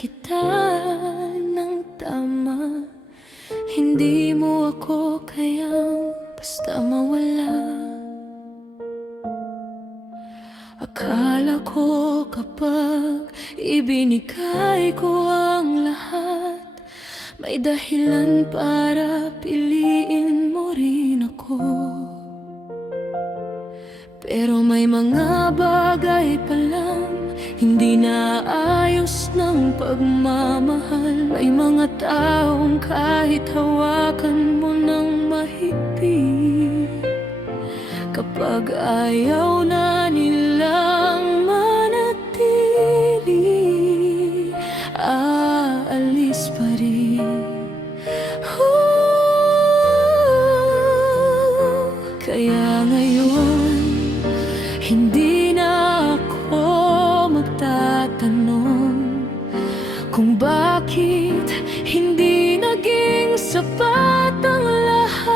kita ng tama. Hindi mo ako kayang basta mawala. Akala ko kapag ibinigay ko ang lahat, may dahilan para piliin mo rin ako. Pero may mga bagay pa lang hindi naayos ng pagmamahal. May mga taong kahit hawakan mo ng mahigpit, kapag ayaw na nilang manatili, aalis pa rin. Kaya ngayon hindi na ako magtatanong kung bakit hindi naging sapat ang lahat.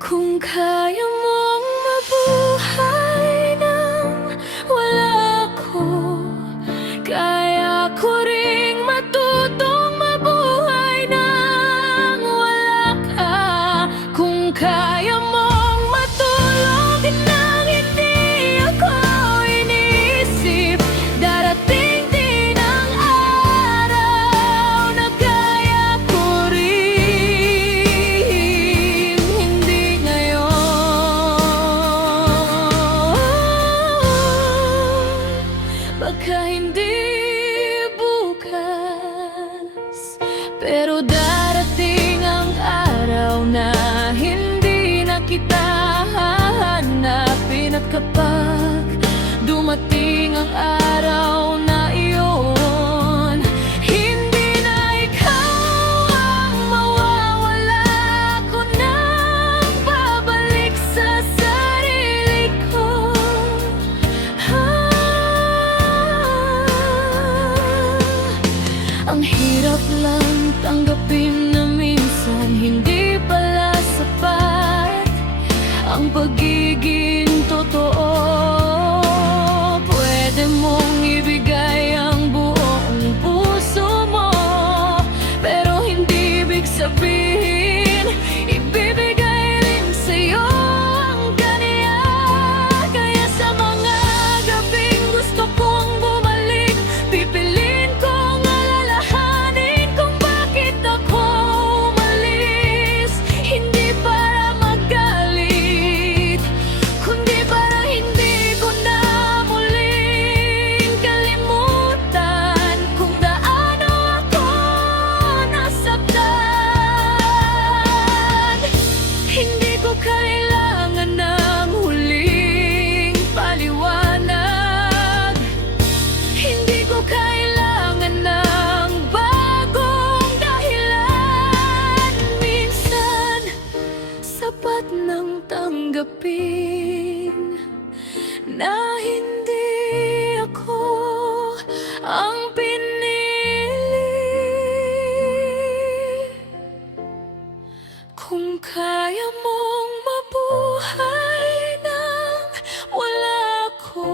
Kung kaya mong mabuhay nang wala ako, kaya ko ring matutong mabuhay nang wala ka. Kung kaya mong matulog nang hindi ako iniisip, darating din ang araw na kaya ko rin. Hindi ngayon, baka hindi bukas, pero darating ang araw na hindi na kita hahanapin. At kapag dumating ang araw na iyon, hindi na ikaw ang mawawala. Ako nang babalik sa sarili ko. Ang hirap lang tanggapin na minsan hindi pala sapat ang pagiging totoo. Pwede mong ibigay ang buong puso mo, pero hindi ibig sabihin ibibigay rin sa'yo ang ganyan. Kaya sa mga gabing gusto kong bumalik, pipiliin kong alalahanin kung bakit ako umalis. Hindi para magalit, kundi para hindi ko na muling kalimutan kung gaano ako nasaktan. Hindi ko kailangan ng huling paliwanag, hindi ko kailangan ng bagong dahilan. Minsan sapat nang tanggapin na hindi ako ang pinili. Kung kaya mong mabuhay nang wala ako,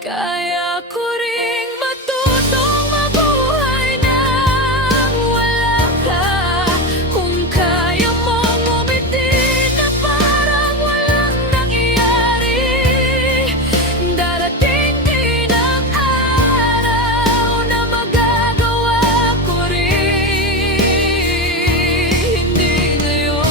kaya ko ring matutong mabuhay nang wala ka. Kung kaya mong umiti na parang walang nangyari, darating din ang araw na magagawa ko rin. Hindi ngayon,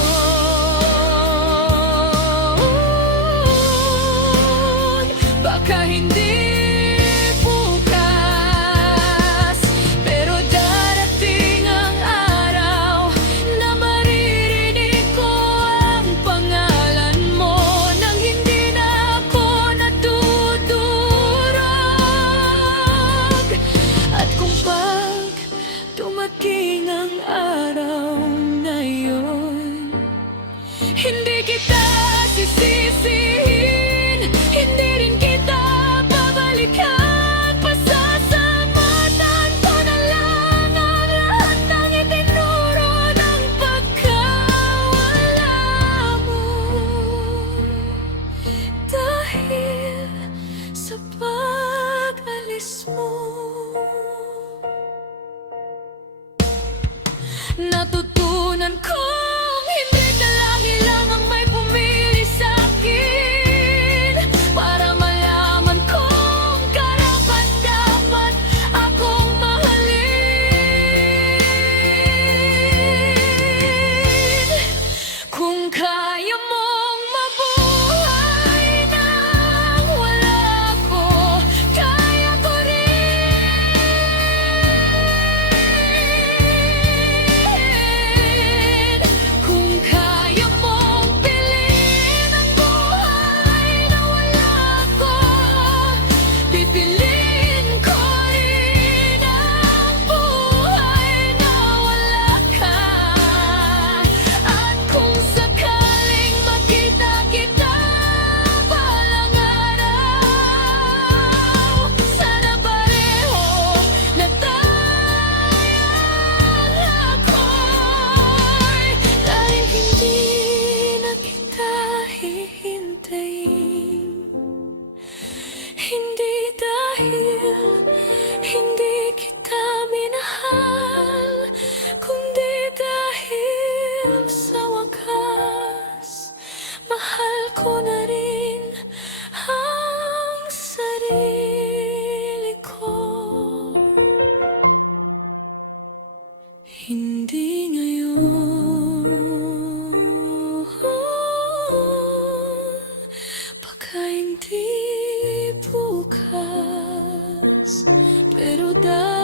Pero dahil